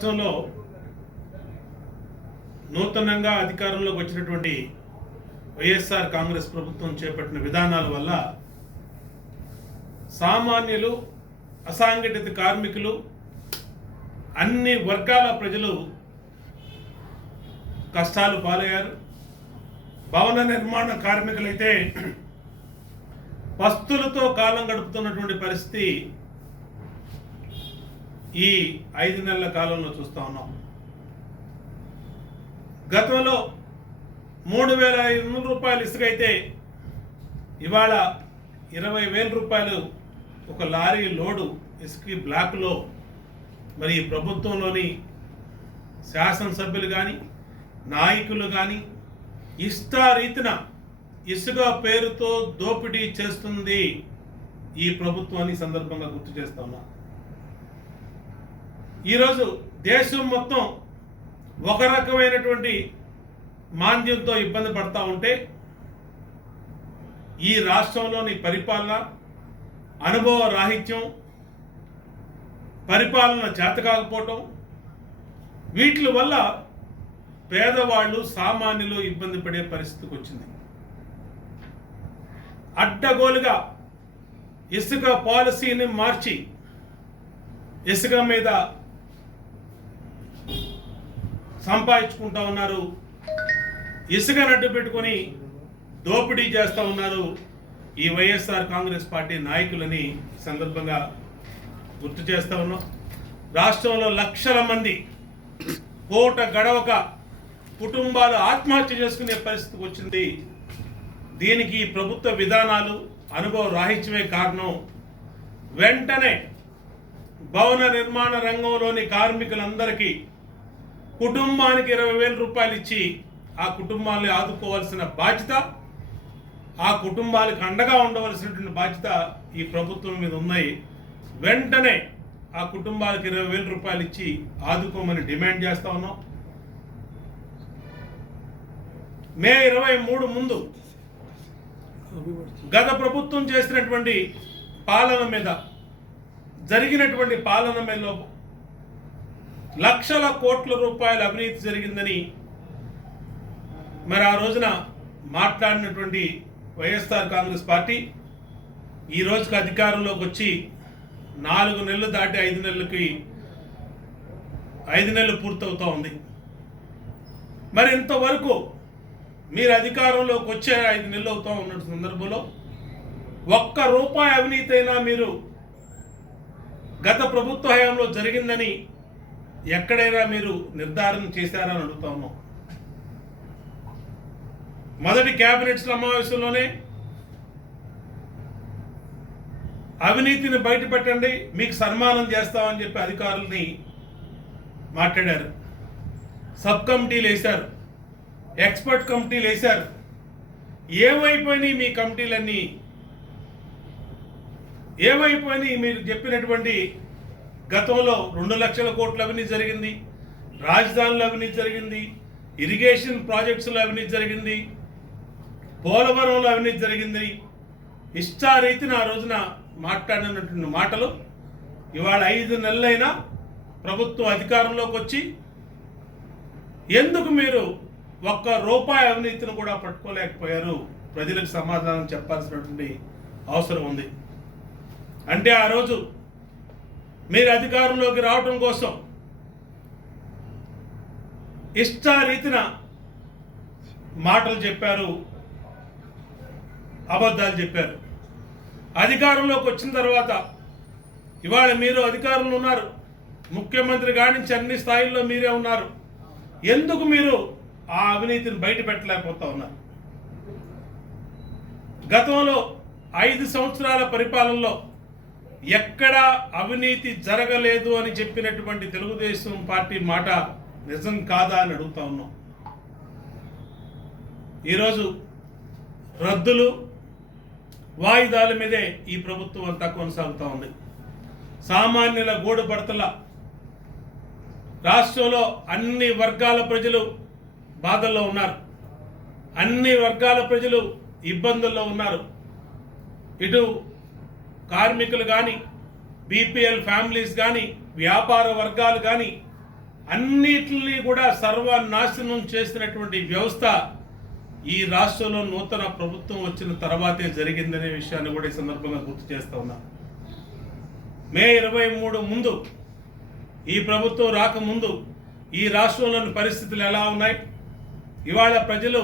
రాష్ట్రంలో నూతనంగా అధికారంలోకి వచ్చినటువంటి వైఎస్ఆర్ కాంగ్రెస్ ప్రభుత్వం చేపట్టిన విధానాల వల్ల సామాన్యులు, అసంఘటిత కార్మికులు, అన్ని వర్గాల ప్రజలు కష్టాలు పాలయ్యారు. భవన నిర్మాణ కార్మికులైతే పస్తులతో కాలం గడుపుతున్నటువంటి పరిస్థితి ఈ 5 నెలల కాలంలో చూస్తూ ఉన్నాం. గతంలో 3,500 రూపాయలు ఇసుక అయితే ఇవాళ 20,000 రూపాయలు ఒక లారీ లోడు ఇసుక బ్లాక్లో మరి ప్రభుత్వంలోని శాసనసభ్యులు కానీ, నాయకులు కానీ ఇష్టారీతిన ఇసుక పేరుతో దోపిడీ చేస్తుంది ఈ ప్రభుత్వాన్ని సందర్భంగా గుర్తు చేస్తా ఉన్నా. ఈరోజు దేశం మొత్తం ఒక రకమైనటువంటి మాంద్యంతో ఇబ్బంది పడతా ఉంటే ఈ రాష్ట్రంలోని పరిపాలన, అనుభవ రాహిత్యం, పరిపాలన చేతకాకపోవటం, వీటి వల్ల పేదవాళ్ళు, సామాన్యులు ఇబ్బంది పడే పరిస్థితికి వచ్చింది. అడ్డగోలుగా ఇసుక పాలసీని మార్చి ఇసుక మీద సంపాదించుకుంటా ఉన్నారు. ఇసుకను అడ్డు పెట్టుకొని దోపిడీ చేస్తూ ఉన్నారు ఈ వైఎస్ఆర్ కాంగ్రెస్ పార్టీ నాయకులని సందర్భంగా గుర్తు చేస్తూ ఉన్నాం. రాష్ట్రంలో లక్షల మంది పూట గడవక కుటుంబాలు ఆత్మహత్య చేసుకునే పరిస్థితికి వచ్చింది. దీనికి ప్రభుత్వ విధానాలు, అనుభవ రాహిత్యమే కారణం. వెంటనే భవన నిర్మాణ రంగంలోని కార్మికులందరికీ కుటుంబానికి 20,000 రూపాయలు ఇచ్చి ఆ కుటుంబాన్ని ఆదుకోవాల్సిన బాధ్యత, ఆ కుటుంబాలకు అండగా ఉండవలసినటువంటి బాధ్యత ఈ ప్రభుత్వం మీద ఉన్నాయి. వెంటనే ఆ కుటుంబాలకు 20,000 రూపాయలు ఇచ్చి ఆదుకోమని డిమాండ్ చేస్తా ఉన్నాం. మే 23 ముందు గత ప్రభుత్వం చేసినటువంటి పాలన మీద, జరిగినటువంటి పాలన మీద లక్షల కోట్ల రూపాయల అవినీతి జరిగిందని మరి ఆ రోజున మాట్లాడినటువంటి వైఎస్ఆర్ కాంగ్రెస్ పార్టీ ఈ రోజుకి అధికారంలోకి వచ్చి 4 నెలలు దాటి 5 నెలలు పూర్తవుతూ ఉంది. మరి ఇంతవరకు మీరు అధికారంలోకి వచ్చే 5 నెలలు అవుతూ ఉన్న సందర్భంలో ₹1 అవినీతి అయినా మీరు గత ప్రభుత్వ హయాంలో జరిగిందని ఎక్కడైనా మీరు నిర్ధారణ చేశారని అడుగుతా ఉన్నాం. మొదటి కేబినెట్ సమావేశంలోనే అవినీతిని బయటపెట్టండి, మీకు సన్మానం చేస్తామని చెప్పి అధికారులని మాట్లాడారు. సబ్ కమిటీలు వేశారు, ఎక్స్పర్ట్ కమిటీలు వేశారు. ఏమైపోయినాయి మీ కమిటీలన్నీ? ఏమైపోయినాయి? మీరు చెప్పినటువంటి గతంలో 2 లక్షల కోట్ల అవినీతి జరిగింది, రాజధానిలో అవినీతి జరిగింది, ఇరిగేషన్ ప్రాజెక్ట్స్లో అవినీతి జరిగింది, పోలవరంలో అవినీతి జరిగింది. ఇష్టారీతిని ఆ రోజున మాట్లాడినటువంటి మాటలు ఇవాళ 5 నెలలైనా ప్రభుత్వం అధికారంలోకి వచ్చి ఎందుకు మీరు ₹1 అవినీతిని కూడా పట్టుకోలేకపోయారు? ప్రజలకు సమాధానం చెప్పాల్సినటువంటి అవసరం ఉంది. అంటే ఆ రోజు మీరు అధికారంలోకి రావడం కోసం ఇష్టారీతిన మాటలు చెప్పారు, అబద్ధాలు చెప్పారు. అధికారంలోకి వచ్చిన తర్వాత ఇవాళ మీరు అధికారంలో ఉన్నారు, ముఖ్యమంత్రి కాడి నుంచి అన్ని స్థాయిల్లో మీరే ఉన్నారు. ఎందుకు మీరు ఆ అవినీతిని బయట పెట్టలేకపోతా ఉన్నారు? గతంలో 5 సంవత్సరాల పరిపాలనలో ఎక్కడా అవినీతి జరగలేదు అని చెప్పినటువంటి తెలుగుదేశం పార్టీ మాట నిజం కాదా అని అడుగుతా ఉన్నాం. ఈరోజు రద్దులు, వాయిదాల మీదే ఈ ప్రభుత్వం అంతా కొనసాగుతూ ఉంది. సామాన్యుల గోడు పడతల రాష్ట్రంలో అన్ని వర్గాల ప్రజలు బాధల్లో ఉన్నారు, అన్ని వర్గాల ప్రజలు ఇబ్బందుల్లో ఉన్నారు. ఇటు కార్మికులు కానీ, బీపీఎల్ ఫ్యామిలీస్ కానీ, వ్యాపార వర్గాలు కానీ అన్నిటిని కూడా సర్వనాశనం చేసినటువంటి వ్యవస్థ ఈ రాష్ట్రంలో నూతన ప్రభుత్వం వచ్చిన తర్వాతే జరిగిందనే విషయాన్ని కూడా ఈ సందర్భంగా గుర్తు చేస్తా ఉన్నా. మే 23 ముందు, ఈ ప్రభుత్వం రాకముందు ఈ రాష్ట్రంలోని పరిస్థితులు ఎలా ఉన్నాయి, ఇవాళ ప్రజలు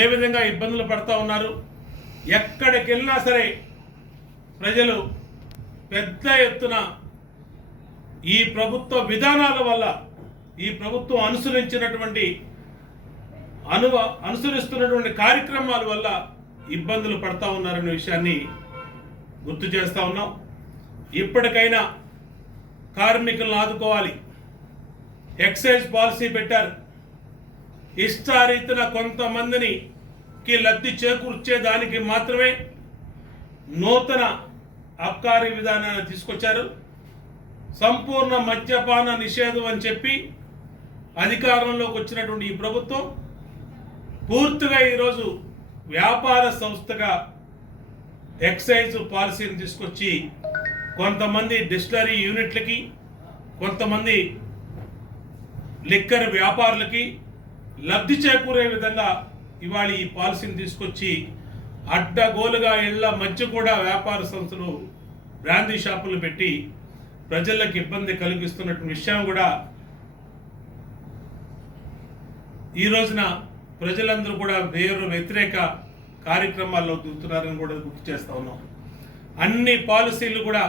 ఏ విధంగా ఇబ్బందులు పడతా ఉన్నారు, ఎక్కడికి వెళ్ళినా సరే ప్రజలు పెద్ద ఎత్తున ఈ ప్రభుత్వ విధానాల వల్ల, ఈ ప్రభుత్వం అనుసరిస్తున్నటువంటి కార్యక్రమాల వల్ల ఇబ్బందులు పడతా ఉన్నారనే విషయాన్ని గుర్తు చేస్తా ఉన్నాం. ఇప్పటికైనా కార్మికులను ఆదుకోవాలి. ఎక్సైజ్ పాలసీ పెట్టారు. ఇష్టారీతిన కొంతమందికి లబ్ధి చేకూర్చేదానికి మాత్రమే నూతన అబ్కారీ విధానాన్ని తీసుకొచ్చారు. సంపూర్ణ మద్యపాన నిషేధం అని చెప్పి అధికారంలోకి వచ్చినటువంటి ఈ ప్రభుత్వం పూర్తిగా ఈరోజు వ్యాపార సంస్థగా ఎక్సైజ్ పాలసీని తీసుకొచ్చి కొంతమంది డిస్టిలరీ యూనిట్లకి, కొంతమంది లిక్కర్ వ్యాపారులకి లబ్ధి చేకూరే విధంగా ఇవాళ ఈ పాలసీని తీసుకొచ్చి అడ్డగోలుగా ఇళ్ల మధ్య కూడా వ్యాపార సంస్థలు బ్రాందీ షాపులు పెట్టి ప్రజలకు ఇబ్బంది కలిగిస్తున్నటువంటి విషయం కూడా ఈ రోజున ప్రజలందరూ కూడా వేరు వ్యతిరేక కార్యక్రమాల్లో దిగుతున్నారని కూడా గుర్తు చేస్తా ఉన్నాం. అన్ని పాలసీలు కూడా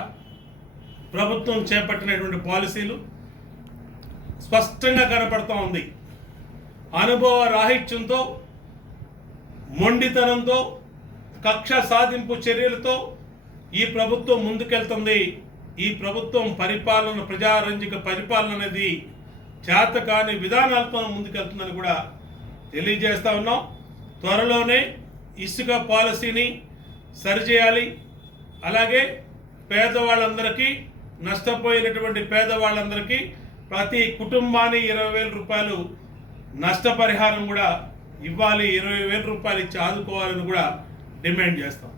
ప్రభుత్వం చేపట్టినటువంటి పాలసీలు స్పష్టంగా కనపడతా ఉంది. అనుభవ రాహిత్యంతో, మొండితనంతో, కక్ష సాధింపు చర్యలతో ఈ ప్రభుత్వం ముందుకెళ్తుంది. ఈ ప్రభుత్వం పరిపాలన, ప్రజారంజక పరిపాలన అనేది చేతకాని విధానాలతో ముందుకెళ్తుందని కూడా తెలియజేస్తా ఉన్నాం. త్వరలోనే ఇసుక పాలసీని సరిచేయాలి. అలాగే పేదవాళ్ళందరికీ, నష్టపోయినటువంటి పేదవాళ్ళందరికీ ప్రతి కుటుంబాన్ని 20,000 రూపాయలు నష్టపరిహారం కూడా ఇవ్వాలి. 20,000 రూపాయలు ఇచ్చి ఆదుకోవాలని కూడా డిమాండ్ చేస్తాం.